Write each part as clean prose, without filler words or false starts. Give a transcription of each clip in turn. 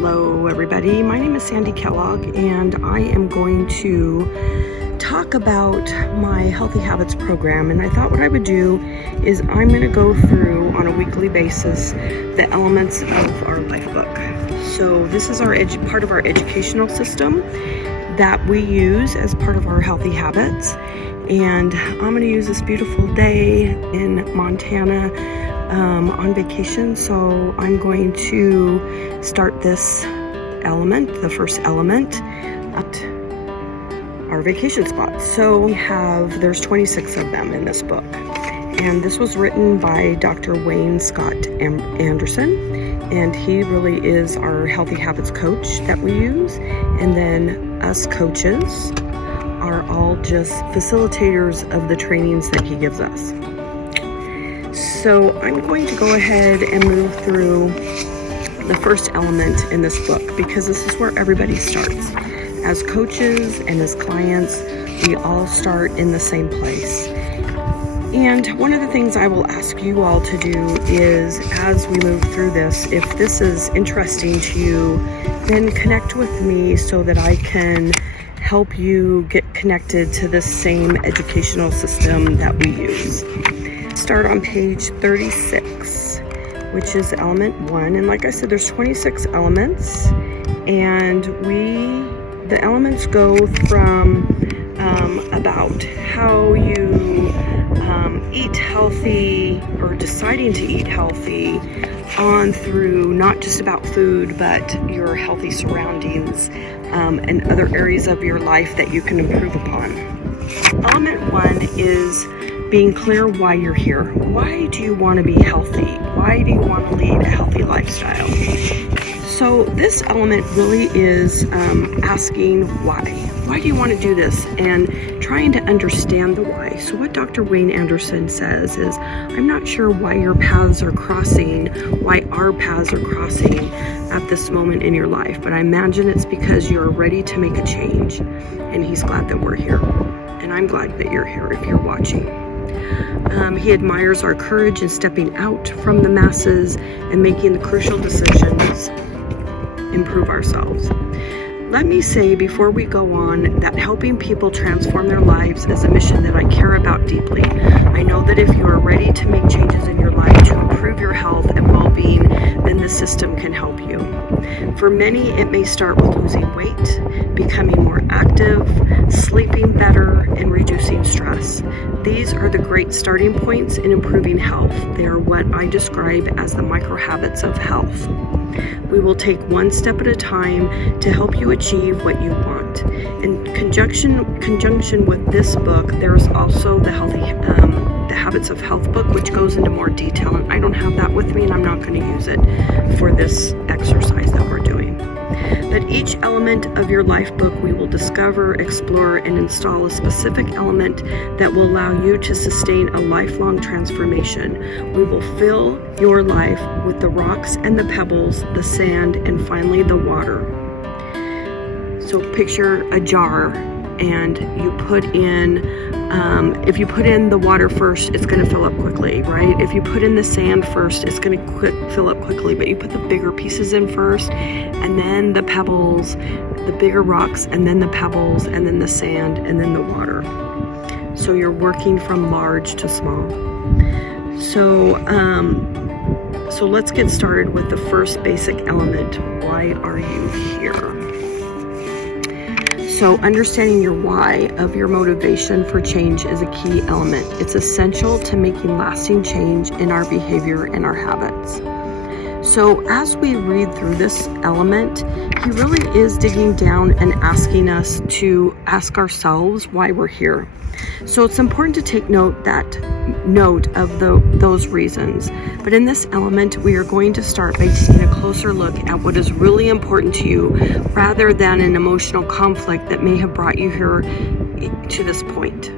Hello everybody, my name is Sandy Kellogg and I am going to talk about my Healthy Habits program. And I thought what I would do is I'm going to go through on a weekly basis the elements of our Lifebook. So this is our part of our educational system that we use as part of our Healthy Habits. And I'm going to use this beautiful day in Montana on vacation, so I'm going to start this element, the first element, at our vacation spot. So there's 26 of them in this book, and this was written by Dr. Wayne Scott Anderson, and he really is our Healthy Habits coach that we use, and then us coaches are all just facilitators of the trainings that he gives us. So I'm going to go ahead and move through the first element in this book because this is where everybody starts. As coaches and as clients, we all start in the same place. And one of the things I will ask you all to do is, as we move through this, if this is interesting to you, then connect with me so that I can help you get connected to the same educational system that we use. Start on page 36, which is element 1, and like I said, there's 26 elements, and the elements go from about how you eat healthy or deciding to eat healthy, on through not just about food but your healthy surroundings and other areas of your life that you can improve upon. Element 1 is being clear why you're here. Why do you want to be healthy? Why do you want to lead a healthy lifestyle? So this element really is asking why. Why do you want to do this? And trying to understand the why. So what Dr. Wayne Anderson says is, I'm not sure why your paths are crossing, why our paths are crossing at this moment in your life, but I imagine it's because you're ready to make a change. And he's glad that we're here. And I'm glad that you're here if you're watching. He admires our courage in stepping out from the masses and making the crucial decisions, improve ourselves. Let me say before we go on that helping people transform their lives is a mission that I care about deeply. I know that if you are ready to make changes in your life to improve your health and well-being, then the system can help you. For many, it may start with losing weight, becoming more active, sleeping better, and reducing stress. These are the great starting points in improving health. They are what I describe as the micro habits of health. We will take one step at a time to help you achieve what you want. In conjunction with this book, there is also the Habits of Health book, which goes into more detail. And I don't have that with me, and I'm not going to use it for this exercise that we're doing. But each element of your life book, we will discover, explore, and install a specific element that will allow you to sustain a lifelong transformation. We will fill your life with the rocks and the pebbles, the sand, and finally the water. So picture a jar, and you put in, if you put in the water first, it's going to fill up quickly, right? If you put in the sand first, it's going to fill up quickly, but you put the bigger pieces in first, and then the pebbles, the bigger rocks, and then the pebbles, and then the sand, and then the water. So you're working from large to small. So let's get started with the first basic element. Why are you here? So understanding your why of your motivation for change is a key element. It's essential to making lasting change in our behavior and our habits. So as we read through this element, he really is digging down and asking us to ask ourselves why we're here. So it's important to take note of those reasons. But in this element, we are going to start by taking a closer look at what is really important to you, rather than an emotional conflict that may have brought you here to this point.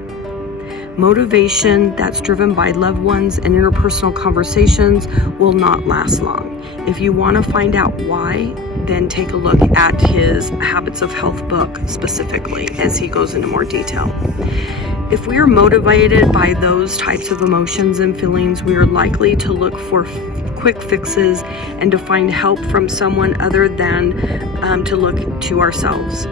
Motivation that's driven by loved ones and interpersonal conversations will not last long. If you want to find out why, then take a look at his Habits of Health book specifically, as he goes into more detail. If we are motivated by those types of emotions and feelings, we are likely to look for quick fixes and to find help from someone other than to look to ourselves.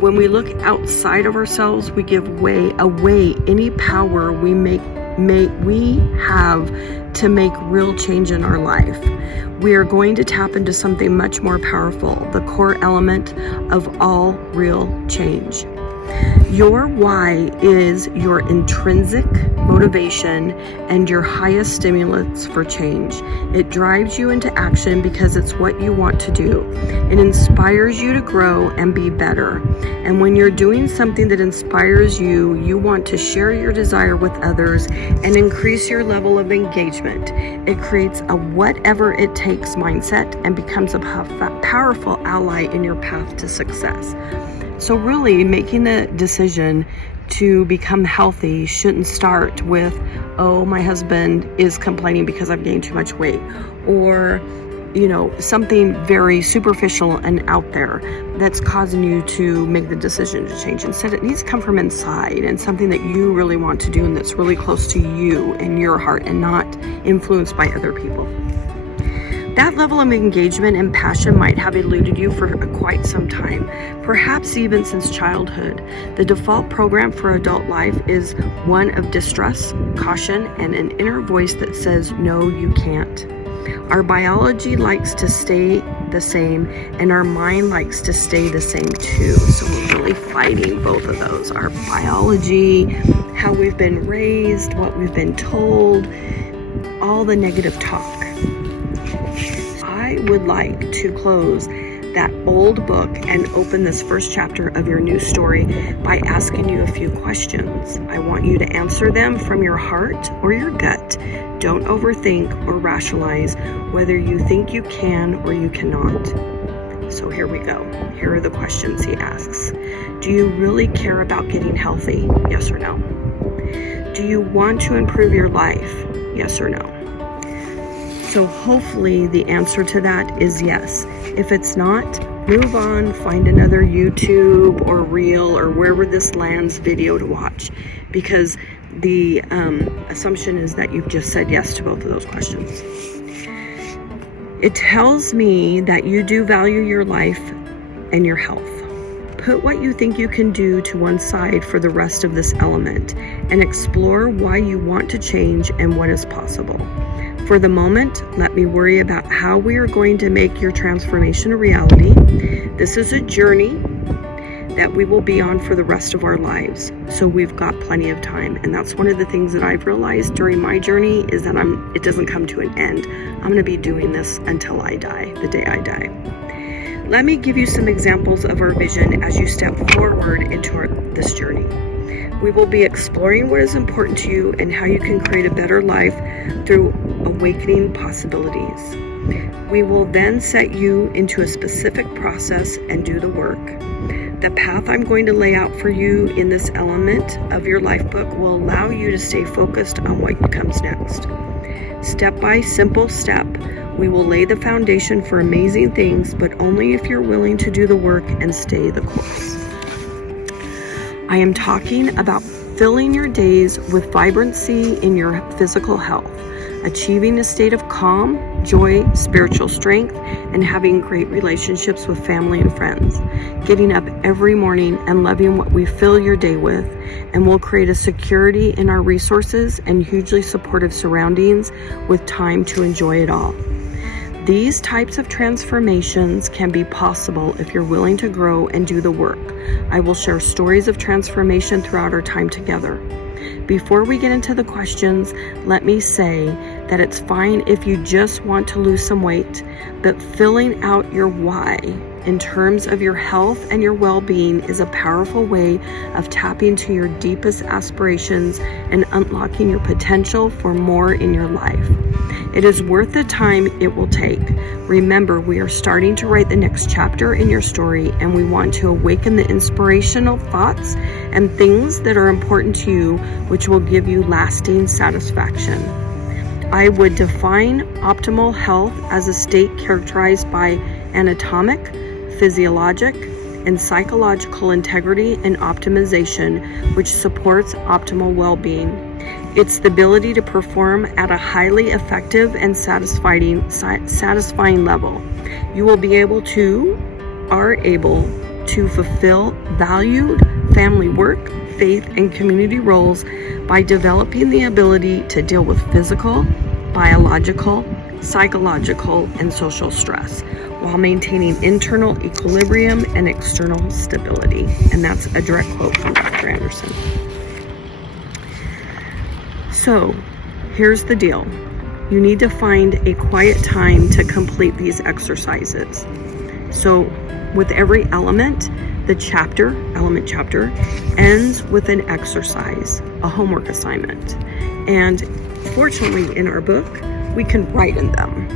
When we look outside of ourselves, we give away any power we have to make real change in our life. We are going to tap into something much more powerful, the core element of all real change. Your why is your intrinsic motivation and your highest stimulus for change. It drives you into action because it's what you want to do. It inspires you to grow and be better. And when you're doing something that inspires you, you want to share your desire with others and increase your level of engagement. It creates a whatever it takes mindset and becomes a powerful ally in your path to success. So really, making a decision to become healthy shouldn't start with, oh, my husband is complaining because I've gained too much weight, or, something very superficial and out there that's causing you to make the decision to change. Instead, it needs to come from inside and something that you really want to do and that's really close to you and your heart and not influenced by other people. That level of engagement and passion might have eluded you for quite some time, perhaps even since childhood. The default program for adult life is one of distrust, caution, and an inner voice that says, no, you can't. Our biology likes to stay the same, and our mind likes to stay the same too. So we're really fighting both of those. Our biology, how we've been raised, what we've been told, all the negative talk. I would like to close that old book and open this first chapter of your new story by asking you a few questions. I want you to answer them from your heart or your gut. Don't overthink or rationalize whether you think you can or you cannot. So here we go. Here are the questions he asks. Do you really care about getting healthy? Yes or no? Do you want to improve your life? Yes or no? So hopefully the answer to that is yes. If it's not, move on, find another YouTube or Reel or wherever this lands video to watch, because the assumption is that you've just said yes to both of those questions. It tells me that you do value your life and your health. Put what you think you can do to one side for the rest of this element and explore why you want to change and what is possible. For the moment, let me worry about how we are going to make your transformation a reality. This is a journey that we will be on for the rest of our lives, so we've got plenty of time. And that's one of the things that I've realized during my journey is that it doesn't come to an end. I'm going to be doing this until I die, the day I die. Let me give you some examples of our vision as you step forward into this journey. We will be exploring what is important to you and how you can create a better life through awakening possibilities. We will then set you into a specific process and do the work. The path I'm going to lay out for you in this element of your Lifebook will allow you to stay focused on what comes next. Step by simple step, we will lay the foundation for amazing things, but only if you're willing to do the work and stay the course. I am talking about filling your days with vibrancy in your physical health, achieving a state of calm, joy, spiritual strength, and having great relationships with family and friends. Getting up every morning and loving what we fill your day with, and will create a security in our resources and hugely supportive surroundings with time to enjoy it all. These types of transformations can be possible if you're willing to grow and do the work. I will share stories of transformation throughout our time together. Before we get into the questions, let me say that it's fine if you just want to lose some weight, but filling out your why in terms of your health and your well-being is a powerful way of tapping to your deepest aspirations and unlocking your potential for more in your life. It is worth the time it will take. Remember, we are starting to write the next chapter in your story, and we want to awaken the inspirational thoughts and things that are important to you, which will give you lasting satisfaction. I would define optimal health as a state characterized by anatomic, physiologic, and psychological integrity and optimization, which supports optimal well-being. It's the ability to perform at a highly effective and satisfying level. You will be able to fulfill valued family work, faith, and community roles by developing the ability to deal with physical, biological, psychological, and social stress while maintaining internal equilibrium and external stability. And that's a direct quote from Dr. Anderson. So here's the deal. You need to find a quiet time to complete these exercises. So with every element chapter ends with an exercise, a homework assignment. And fortunately in our book, we can write in them.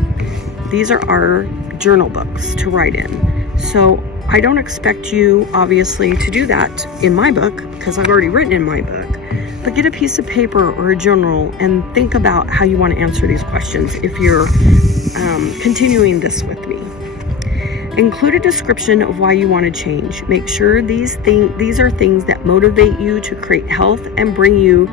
These are our journal books to write in. So I don't expect you obviously to do that in my book because I've already written in my book. But get a piece of paper or a journal and think about how you want to answer these questions if you're continuing this with me. Include a description of why you want to change. Make sure these are things that motivate you to create health and bring you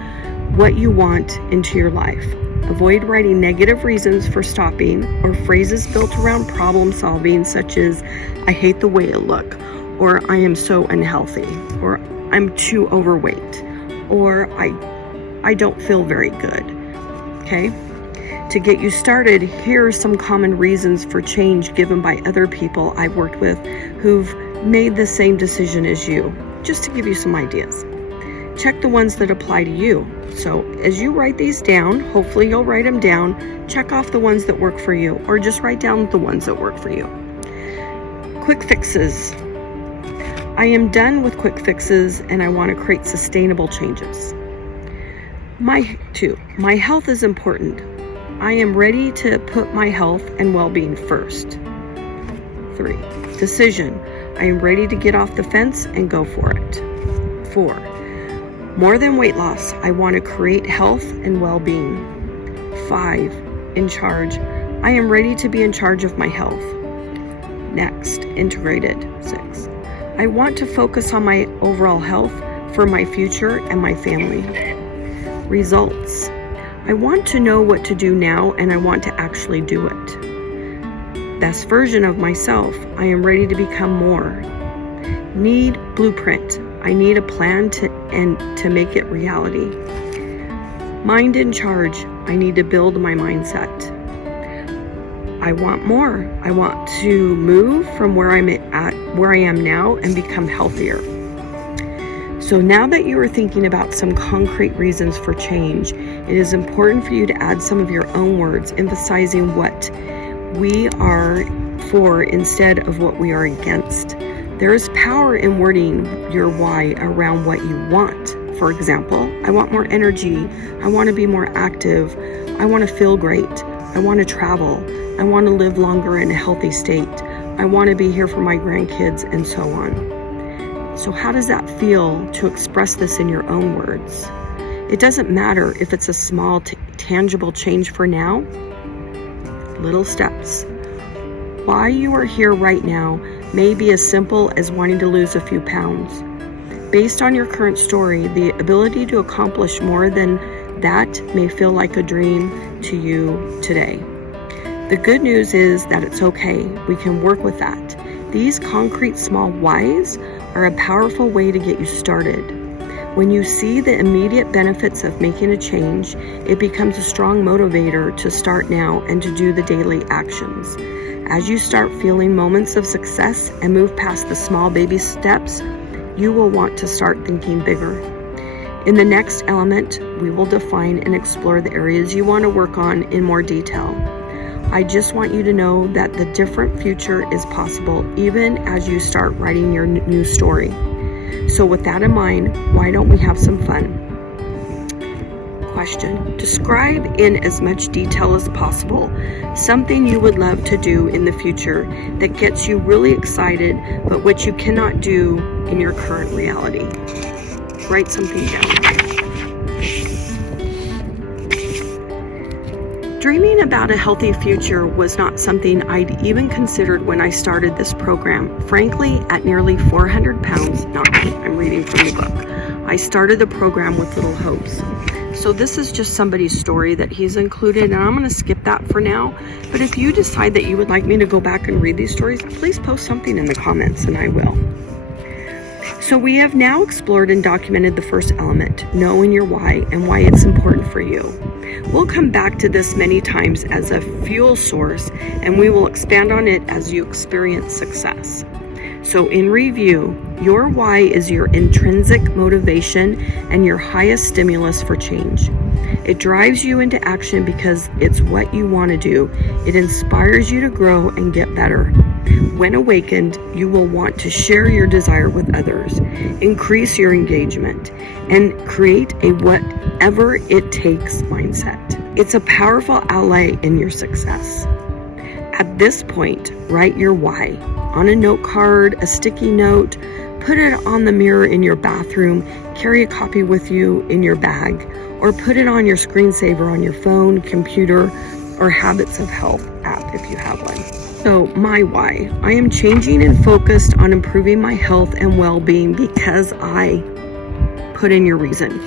what you want into your life. Avoid writing negative reasons for stopping or phrases built around problem solving, such as, I hate the way I look, or I am so unhealthy, or I'm too overweight, or I don't feel very good. Okay? To get you started, here are some common reasons for change given by other people I've worked with who've made the same decision as you, just to give you some ideas. Check the ones that apply to you. So as you write these down, hopefully you'll write them down, check off the ones that work for you, or just write down the ones that work for you. Quick fixes. I am done with quick fixes and I want to create sustainable changes. My health is important. I am ready to put my health and well-being first. 3, decision. I am ready to get off the fence and go for it. 4, more than weight loss. I want to create health and well-being. 5, in charge. I am ready to be in charge of my health. Next, integrated. 6, I want to focus on my overall health for my future and my family. Results. I want to know what to do now and I want to actually do it. Best version of myself. I am ready to become more. Need blueprint. I need a plan to make it reality. Mind in charge. I need to build my mindset. I want more. I want to move from where I am now and become healthier. So now that you are thinking about some concrete reasons for change, it is important for you to add some of your own words, emphasizing what we are for instead of what we are against. There is power in wording your why around what you want. For example, I want more energy. I want to be more active. I want to feel great. I want to travel. I want to live longer in a healthy state. I want to be here for my grandkids, and so on. So how does that feel to express this in your own words? It doesn't matter if it's a small, tangible change for now. Little steps. Why you are here right now may be as simple as wanting to lose a few pounds. Based on your current story, the ability to accomplish more than that may feel like a dream to you today. The good news is that it's okay. We can work with that. These concrete small whys are a powerful way to get you started. When you see the immediate benefits of making a change, it becomes a strong motivator to start now and to do the daily actions. As you start feeling moments of success and move past the small baby steps, you will want to start thinking bigger. In the next element, we will define and explore the areas you want to work on in more detail. I just want you to know that the different future is possible even as you start writing your new story. So with that in mind, why don't we have some fun? Question. Describe in as much detail as possible something you would love to do in the future that gets you really excited, but which you cannot do in your current reality. Write something down. Dreaming about a healthy future was not something I'd even considered when I started this program. Frankly, at nearly 400 pounds, not me, I'm reading from the book, I started the program with little hopes. So this is just somebody's story that he's included, and I'm going to skip that for now. But if you decide that you would like me to go back and read these stories, please post something in the comments and I will. So we have now explored and documented the first element, knowing your why and why it's important for you. We'll come back to this many times as a fuel source, and we will expand on it as you experience success. So in review, your why is your intrinsic motivation and your highest stimulus for change. It drives you into action because it's what you want to do. It inspires you to grow and get better. When awakened, you will want to share your desire with others, increase your engagement, and create a whatever it takes mindset. It's a powerful ally in your success. At this point, write your why on a note card, a sticky note, put it on the mirror in your bathroom, carry a copy with you in your bag, or put it on your screensaver on your phone, computer, or Habits of Health app if you have one. So my why, I am changing and focused on improving my health and well-being because I put in your reason.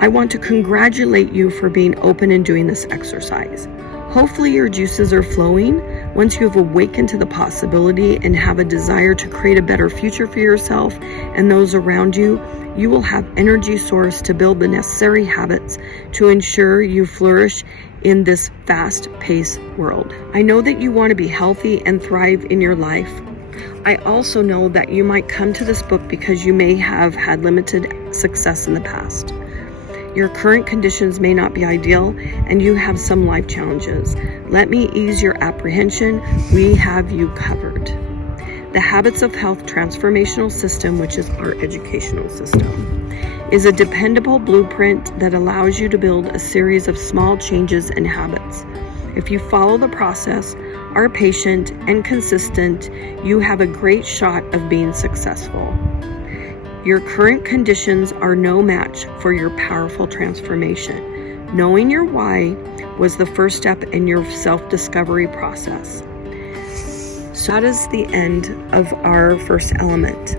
I want to congratulate you for being open and doing this exercise. Hopefully your juices are flowing. Once you have awakened to the possibility and have a desire to create a better future for yourself and those around you, you will have energy source to build the necessary habits to ensure you flourish in this fast-paced world. I know that you want to be healthy and thrive in your life. I also know that you might come to this book because you may have had limited success in the past. Your current conditions may not be ideal and you have some life challenges. Let me ease your apprehension. We have you covered. The Habits of Health Transformational System, which is our educational system, is a dependable blueprint that allows you to build a series of small changes and habits. If you follow the process, are patient and consistent, you have a great shot of being successful. Your current conditions are no match for your powerful transformation. Knowing your why was the first step in your self-discovery process. So that is the end of our first element.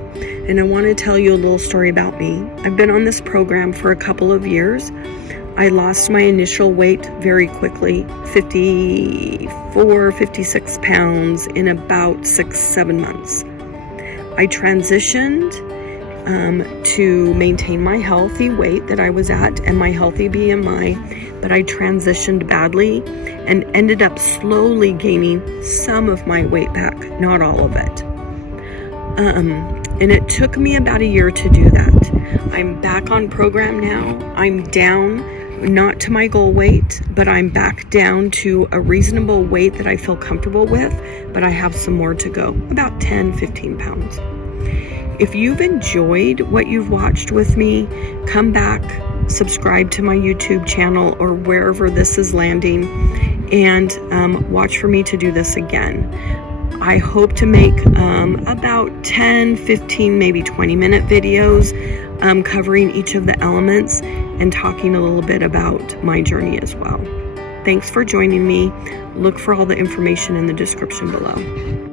And I want to tell you a little story about me. I've been on this program for a couple of years. I lost my initial weight very quickly, 54, 56 pounds in about 6-7 months. I transitioned to maintain my healthy weight that I was at and my healthy BMI, but I transitioned badly and ended up slowly gaining some of my weight back, not all of it. And it took me about a year to do that. I'm back on program now. I'm down, not to my goal weight, but I'm back down to a reasonable weight that I feel comfortable with, but I have some more to go, about 10-15 pounds. If you've enjoyed what you've watched with me, come back, subscribe to my YouTube channel or wherever this is landing, and watch for me to do this again. I hope to make about 10, 15, maybe 20-minute videos covering each of the elements and talking a little bit about my journey as well. Thanks for joining me. Look for all the information in the description below.